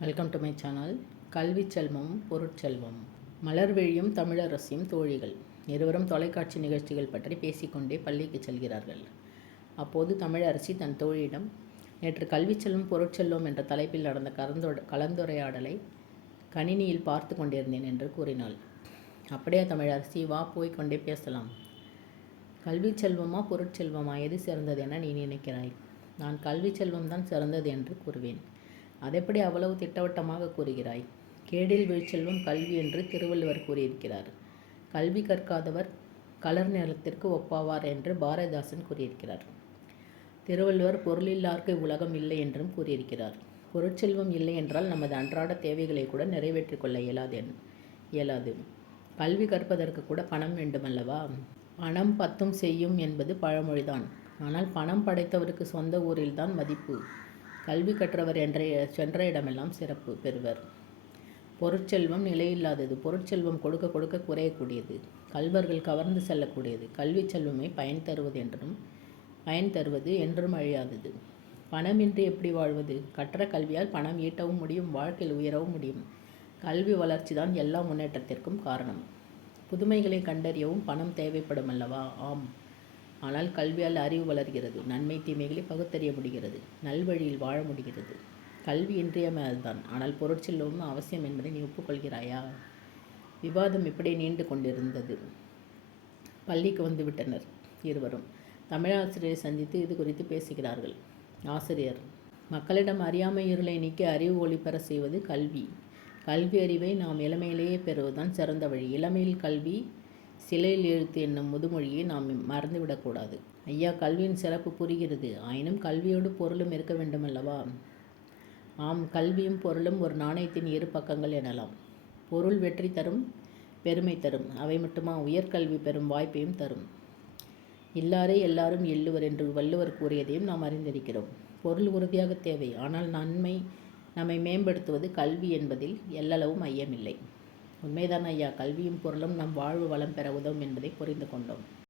Welcome to my channel. கல்வி செல்வமும் பொருட்செல்வமும். மலர்விழியும் தமிழரசியும் தோழிகள் இருவரும் தொலைக்காட்சி நிகழ்ச்சிகள் பற்றி பேசிக்கொண்டே பள்ளிக்கு செல்கிறார்கள். அப்போது தமிழரசி தன் தோழியிடம், நேற்று கல்வி செல்வம் பொருட்செல்வம் என்ற தலைப்பில் நடந்த கலந்துரையாடலை கணினியில் பார்த்து கொண்டிருந்தேன் என்று கூறினாள். அப்படியே தமிழரசி, வா போய் கொண்டே பேசலாம். கல்வி செல்வமா பொருட்செல்வமா எது சிறந்தது என நீ நினைக்கிறாய்? நான் கல்வி செல்வம்தான் சிறந்தது என்று கூறுவேன். அதெப்படி அவ்வளவு திட்டவட்டமாக கூறுகிறாய்? கேடில் வீழ்ச்செல்வம் கல்வி என்று திருவள்ளுவர் கூறியிருக்கிறார். கல்வி கற்காதவர் கலர் நிலத்திற்கு ஒப்பாவார் என்று பாரதிதாசன் கூறியிருக்கிறார். திருவள்ளுவர் பொருளில்லார்க்கு உலகம் இல்லை என்றும் கூறியிருக்கிறார். பொருட்செல்வம் இல்லை என்றால் நமது அன்றாட தேவைகளை கூட நிறைவேற்றிக் கொள்ள இயலாது. கல்வி கற்பதற்கு கூட பணம் வேண்டுமல்லவா? பணம் பத்தும் செய்யும் என்பது பழமொழிதான். ஆனால் பணம் படைத்தவருக்கு சொந்த ஊரில்தான் மதிப்பு. கல்வி கற்றவர் சென்ற இடமெல்லாம் சிறப்பு பெறுவர். பொருட்செல்வம் நிலையில்லாதது. பொருட்செல்வம் கொடுக்க கொடுக்க குறையக்கூடியது. கல்வர்கள் கவர்ந்து செல்லக்கூடியது. கல்வி செல்வமே பயன் தருவது என்றும் அழியாதது. பணமின்றி எப்படி வாழ்வது? கற்ற கல்வியால் பணம் ஈட்டவும் முடியும், வாழ்க்கையில் உயரவும் முடியும். கல்வி வளர்ச்சி தான் எல்லா முன்னேற்றத்திற்கும் காரணம். புதுமைகளை கண்டறியவும் பணம் தேவைப்படும் அல்லவா? ஆம். ஆனால் கல்வியால் அறிவு வளர்கிறது. நன்மை தீமைகளை பகுத்தறிய முடிகிறது. நல்வழியில் வாழ முடிகிறது. கல்வி இன்றியமையாதுதான். ஆனால் பொருட்செல்வமும் அவசியம் என்பதை நீ ஒப்புக்கொள்கிறாயா? விவாதம் இப்படி நீண்டு கொண்டிருந்தது. பள்ளிக்கு வந்து விட்டனர் இருவரும். தமிழாசிரியரை சந்தித்து இது குறித்து பேசுகிறார்கள். ஆசிரியர், மக்களிடம் அறியாமை இருளை நீக்கி அறிவு ஒளிபெற செய்வது கல்வி. கல்வி அறிவை நாம் இளமையிலேயே பெறுவதுதான் சிறந்த வழி. இளமையில் கல்வி, சிலையில் எழுத்து என்னும் முதுமொழியை நாம் மறந்துவிடக்கூடாது. ஐயா, கல்வியின் சிறப்பு புரிகிறது. ஆயினும் கல்வியோடு பொருளும் இருக்க வேண்டுமல்லவா? ஆம், கல்வியும் பொருளும் ஒரு நாணயத்தின் இரு பக்கங்கள் எனலாம். பொருள் வெற்றி தரும், பெருமை தரும். அவை மட்டுமா, உயர்கல்வி பெறும் வாய்ப்பையும் தரும். இல்லாரே எல்லாரும் எள்ளுவர் என்று வள்ளுவர் கூறியதையும் நாம் அறிந்திருக்கிறோம். பொருள் உறுதியாக தேவை. ஆனால் நம்மை மேம்படுத்துவது கல்வி என்பதில் எல்லளவும் ஐயமில்லை. உண்மைதான் ஐயா. கல்வியும் பொருளும் நம் வாழ்வு வளம் பெற உதவும் என்பதை புரிந்து கொண்டோம்.